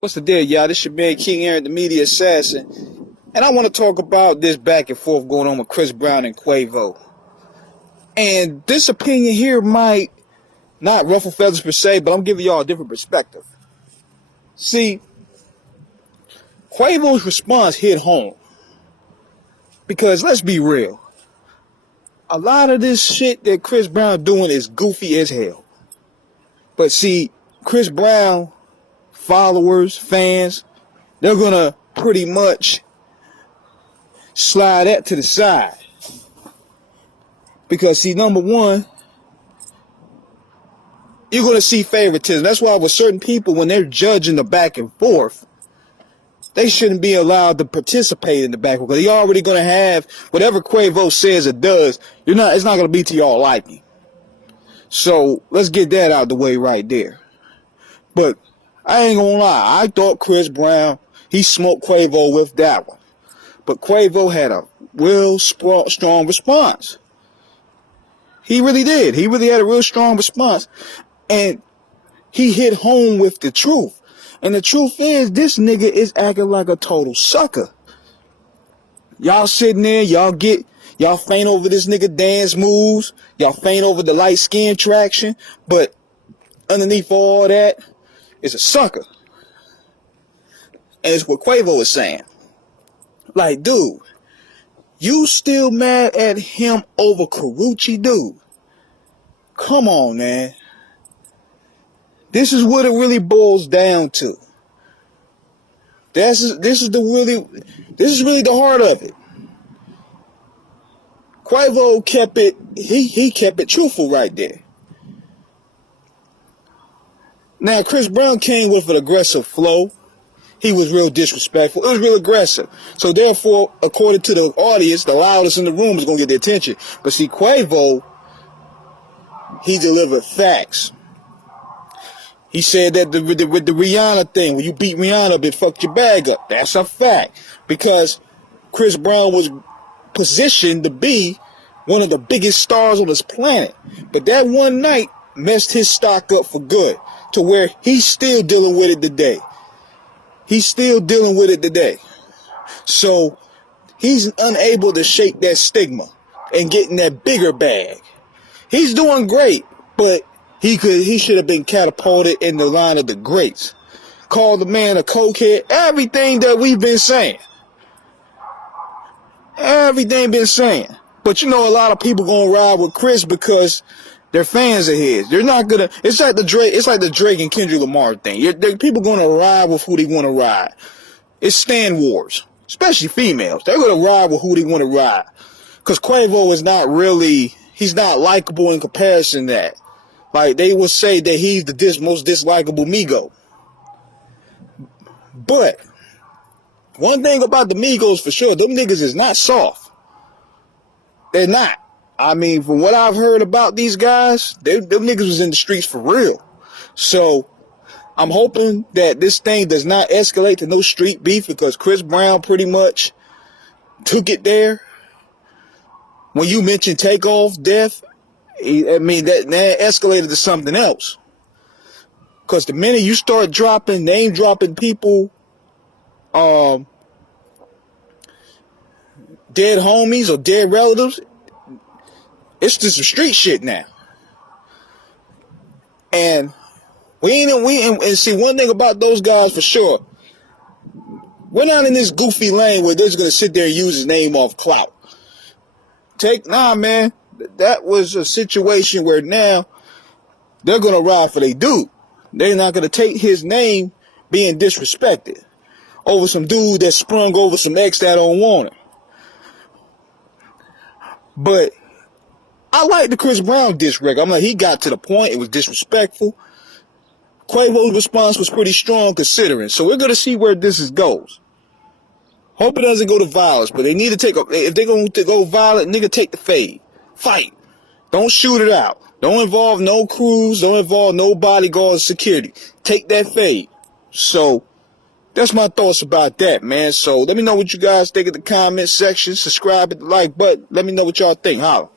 What's the deal, y'all? This your man King Aaron, the media assassin. And I want to talk about this back and forth going on with Chris Brown and Quavo. And this opinion here might not ruffle feathers per se, but I'm giving y'all a different perspective. See, Quavo's response hit home. Because let's be real. A lot of this shit that Chris Brown doing is goofy as hell. But see, Chris Brown followers, fans, they're gonna pretty much slide that to the side. Because see, number one, you're gonna see favoritism. That's why with certain people, when they're judging the back and forth, they shouldn't be allowed to participate in the back and forth. Because you're already gonna have whatever Quavo says or does, it's not gonna be to y'all liking. So let's get that out of the way right there. But I ain't gonna lie, I thought Chris Brown, he smoked Quavo with that one. But Quavo had a real strong response. He really did. He really had a real strong response. And he hit home with the truth. And the truth is, this nigga is acting like a total sucker. Y'all sitting there, y'all faint over this nigga dance moves. Y'all faint over the light skin traction. But underneath all that is a sucker. And it's what Quavo is saying. Like, dude, you still mad at him over Karuchi, dude? Come on, man. This is what it really boils down to. This is really the heart of it. Quavo kept it, he kept it truthful right there. Now, Chris Brown came with an aggressive flow. He was real disrespectful. It was real aggressive. So therefore, according to the audience, the loudest in the room is going to get the attention. But see, Quavo, he delivered facts. He said that with the Rihanna thing, when you beat Rihanna up, it fucked your bag up. That's a fact. Because Chris Brown was positioned to be one of the biggest stars on this planet. But that one night messed his stock up for good, to where he's still dealing with it today. He's still dealing with it today. So he's unable to shake that stigma and get in that bigger bag. He's doing great, but he should have been catapulted in the line of the greats. Call the man a cokehead. Everything that we've been saying. Everything been saying. But you know, a lot of people gonna ride with Chris because they're fans of his. They're not gonna. It's like the Drake and Kendrick Lamar thing. People gonna ride with who they want to ride. It's Stan Wars, especially females. They're gonna ride with who they want to ride. Cause Quavo is not really. He's not likable in comparison to that. Like they would say that he's the most dislikable Migo. But one thing about the Migos for sure, them niggas is not soft. They're not. I mean, from what I've heard about these guys, them niggas was in the streets for real. So I'm hoping that this thing does not escalate to no street beef, because Chris Brown pretty much took it there. When you mention Takeoff death, I mean, that escalated to something else. Because the minute you start name dropping people, dead homies or dead relatives, it's just some street shit now. And and see, one thing about those guys for sure, we're not in this goofy lane where they're just gonna sit there and use his name off clout. Nah, man, that was a situation where now they're gonna ride for their dude. They're not gonna take his name being disrespected over some dude that sprung over some ex that don't want him. But I like the Chris Brown diss record. I'm like, he got to the point. It was disrespectful. Quavo's response was pretty strong considering. So we're going to see where this goes. Hope it doesn't go to violence, but they need to if they're going to go violent, nigga, take the fade. Fight. Don't shoot it out. Don't involve no crews. Don't involve no bodyguards, security. Take that fade. So that's my thoughts about that, man. So let me know what you guys think in the comment section. Subscribe, hit the like button. Let me know what y'all think. Holla.